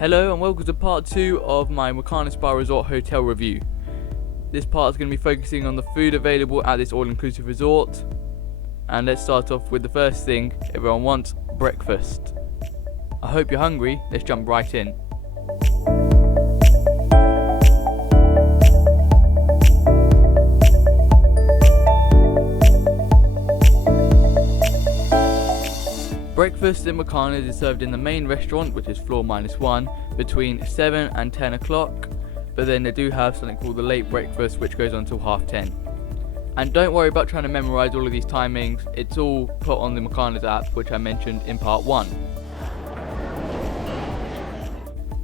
Hello and welcome to part 2 of my Mukarnas Spa Resort hotel review. This part is going to be focusing on the food available at this all-inclusive resort. And let's start off with the first thing everyone wants, breakfast. I hope you're hungry, let's jump right in. Breakfast in Mukarnas is served in the main restaurant, which is floor -1, between 7 and 10 o'clock, but then they do have something called the late breakfast, which goes on until 10:30. And don't worry about trying to memorize all of these timings, it's all put on the Mukarnas app, which I mentioned in part 1.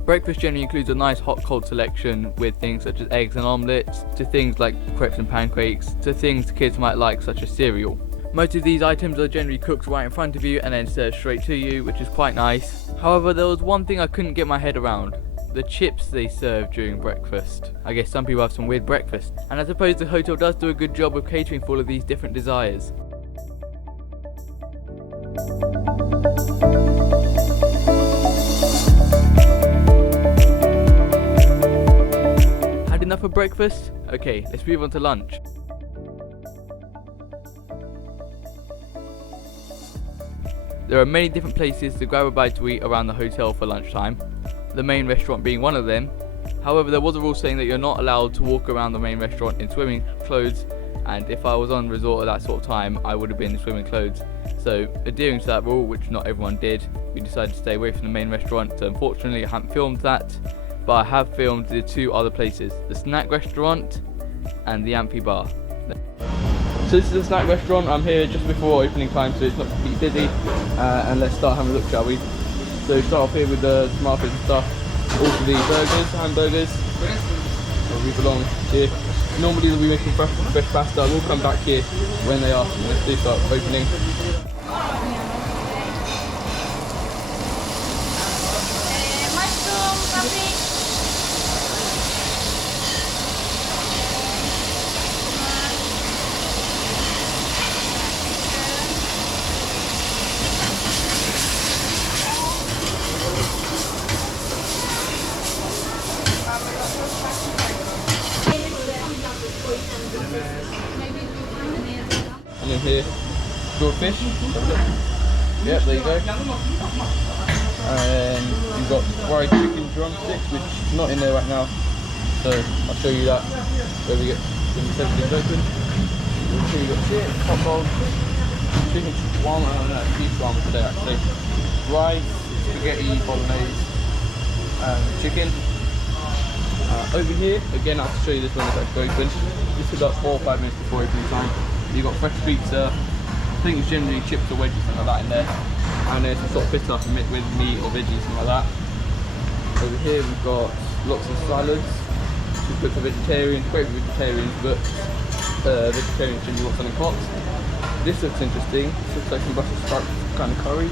Breakfast generally includes a nice hot cold selection with things such as eggs and omelettes, to things like crepes and pancakes, to things kids might like such as cereal. Most of these items are generally cooked right in front of you and then served straight to you, which is quite nice. However, there was one thing I couldn't get my head around. The chips they serve during breakfast. I guess some people have some weird breakfast. And I suppose the hotel does do a good job of catering for all of these different desires. Had enough of breakfast? Okay, let's move on to lunch. There are many different places to grab a bite to eat around the hotel for lunchtime, the main restaurant being one of them. However, there was a rule saying that you're not allowed to walk around the main restaurant in swimming clothes, and if I was on resort at that sort of time, I would have been in swimming clothes. So, adhering to that rule, which not everyone did, we decided to stay away from the main restaurant. So unfortunately, I haven't filmed that, but I have filmed the two other places, the snack restaurant and the amphi bar. So this is the snack restaurant. I'm here just before opening time, so it's not completely busy. And let's start having a look, shall we? So start off here with the tomatoes and stuff. Also the burgers, hamburgers. I'll move along here. Normally they'll be making fresh pasta. We'll come back here when they do start opening. And then here, grilled fish. Yep, there you go. And you've got fried chicken drumsticks, which is not in there right now. So I'll show you that when we get when the session is open. We'll show you got shit, hot dog, chicken shawarma, beef shawarma today actually. Rice, spaghetti, bolognese, and chicken. Over here, again I'll show you this one that's actually open. This is about 4 or 5 minutes before opening time. You've got fresh pizza, I think it's generally chips or wedges, something like that in there. And there's some sort of pita with meat or veggies, something like that. Over here we've got lots of salads. It's good for vegetarians, great for vegetarians, but vegetarians generally want something hot. This looks interesting. This looks like some Brussels sprouts kind of curry.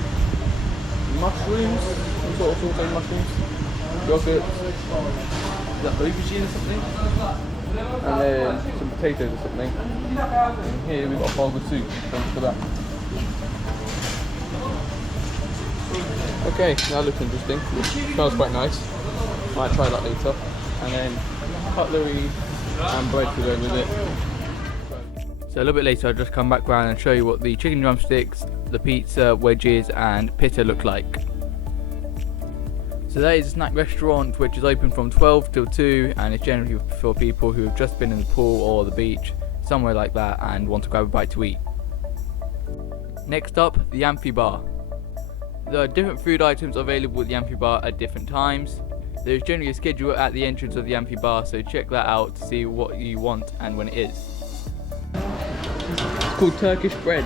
Mushrooms, some sort of sauteed mushrooms. Yogurt. Is that aubergine or something? And then some potatoes or something. And here we've got a bowl of soup. Thanks for that. Okay, that looks interesting. Smells quite nice. Might try that later. And then cutlery and bread to go with it. So a little bit later I'll just come back round and show you what the chicken drumsticks, the pizza, wedges and pita look like. So that is a snack restaurant which is open from 12 till 2 and it's generally for people who have just been in the pool or the beach, somewhere like that, and want to grab a bite to eat. Next up, the amphi bar. There are different food items available at the amphi bar at different times. There is generally a schedule at the entrance of the amphi bar, so check that out to see what you want and when it is. It's called Turkish bread.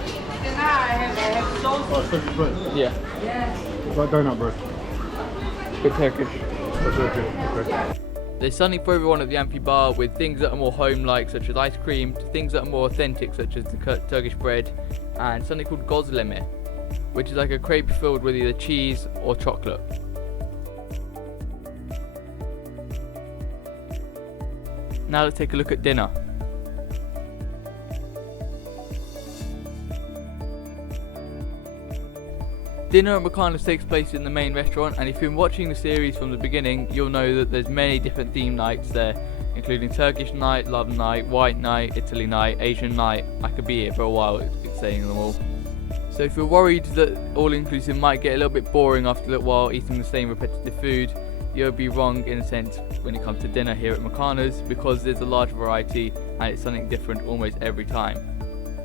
Oh, Turkish bread? Yeah. It's like donut bread. Good Turkish. Okay. There's something for everyone at the amphi bar, with things that are more home-like such as ice cream, to things that are more authentic such as the Turkish bread, and something called gözleme, which is like a crepe filled with either cheese or chocolate. Now let's take a look at dinner. Dinner at Mukarnas takes place in the main restaurant, and if you've been watching the series from the beginning, you'll know that there's many different theme nights there, including Turkish night, love night, white night, Italy night, Asian night. I could be here for a while saying them all. So if you're worried that all-inclusive might get a little bit boring after a little while eating the same repetitive food, you'll be wrong in a sense when it comes to dinner here at Mukarnas, because there's a large variety and it's something different almost every time.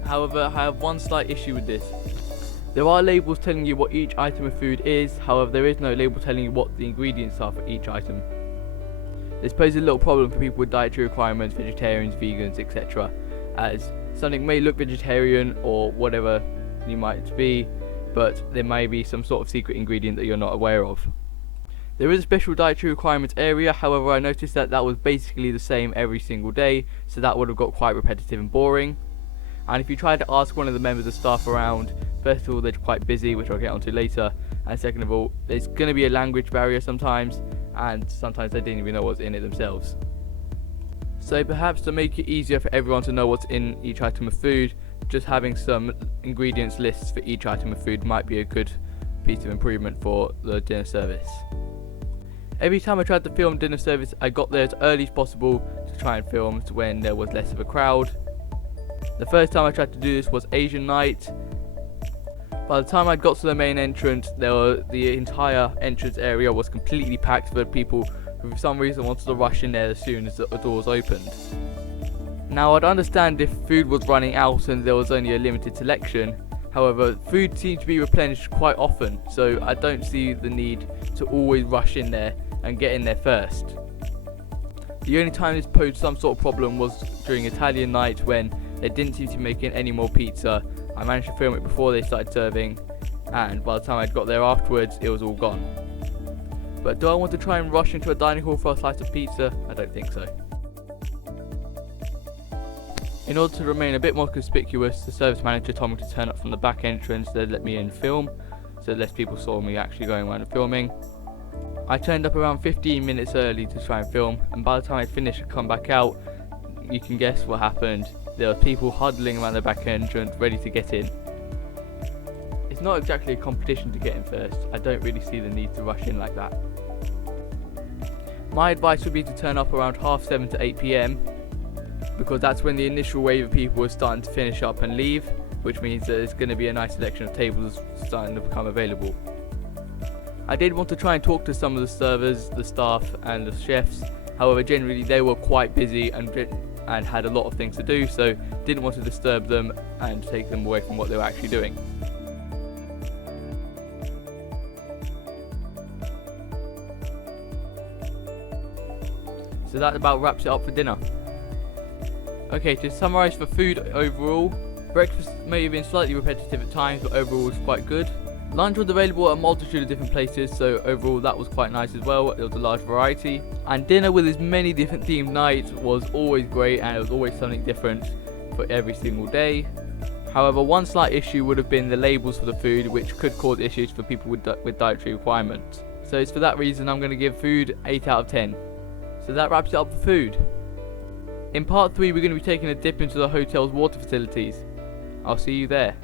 However, I have one slight issue with this. There are labels telling you what each item of food is, however there is no label telling you what the ingredients are for each item. This poses a little problem for people with dietary requirements, vegetarians, vegans, etc. as something may look vegetarian or whatever you might be, but there may be some sort of secret ingredient that you're not aware of. There is a special dietary requirements area, however I noticed that was basically the same every single day, so that would have got quite repetitive and boring. And if you try to ask one of the members of staff around, first of all they're quite busy, which I'll get onto later, and second of all there's going to be a language barrier sometimes, and sometimes they didn't even know what's in it themselves. So perhaps to make it easier for everyone to know what's in each item of food, just having some ingredients lists for each item of food might be a good piece of improvement for the dinner service. Every time I tried to film dinner service, I got there as early as possible to try and film when there was less of a crowd. The first time I tried to do this was Asian night. By the time I got to the main entrance, the entire entrance area was completely packed with people who for some reason wanted to rush in there as soon as the doors opened. Now I'd understand if food was running out and there was only a limited selection, however food seems to be replenished quite often, so I don't see the need to always rush in there and get in there first. The only time this posed some sort of problem was during Italian night when they didn't seem to be making any more pizza. I managed to film it before they started serving, and by the time I got there afterwards it was all gone. But do I want to try and rush into a dining hall for a slice of pizza? I don't think so. In order to remain a bit more conspicuous, the service manager told me to turn up from the back entrance to let me in film, so less people saw me actually going around and filming. I turned up around 15 minutes early to try and film, and by the time I finished and come back out, you can guess what happened. There were people huddling around the back entrance ready to get in. It's not exactly a competition to get in first. I don't really see the need to rush in like that. My advice would be to turn up around 7:30 to 8 PM, because that's when the initial wave of people are starting to finish up and leave, which means that there's going to be a nice selection of tables starting to become available. I did want to try and talk to some of the servers, the staff and the chefs, however generally they were quite busy and had a lot of things to do, so didn't want to disturb them and take them away from what they were actually doing. So that about wraps it up for dinner. Okay, to summarise for food overall, breakfast may have been slightly repetitive at times, but overall was quite good. Lunch was available at a multitude of different places, so overall that was quite nice as well. There was a large variety. And dinner with as many different themed nights was always great, and it was always something different for every single day. However, one slight issue would have been the labels for the food, which could cause issues for people with dietary requirements. So it's for that reason I'm going to give food 8 out of 10. So that wraps it up for food. In part 3 we're going to be taking a dip into the hotel's water facilities. I'll see you there.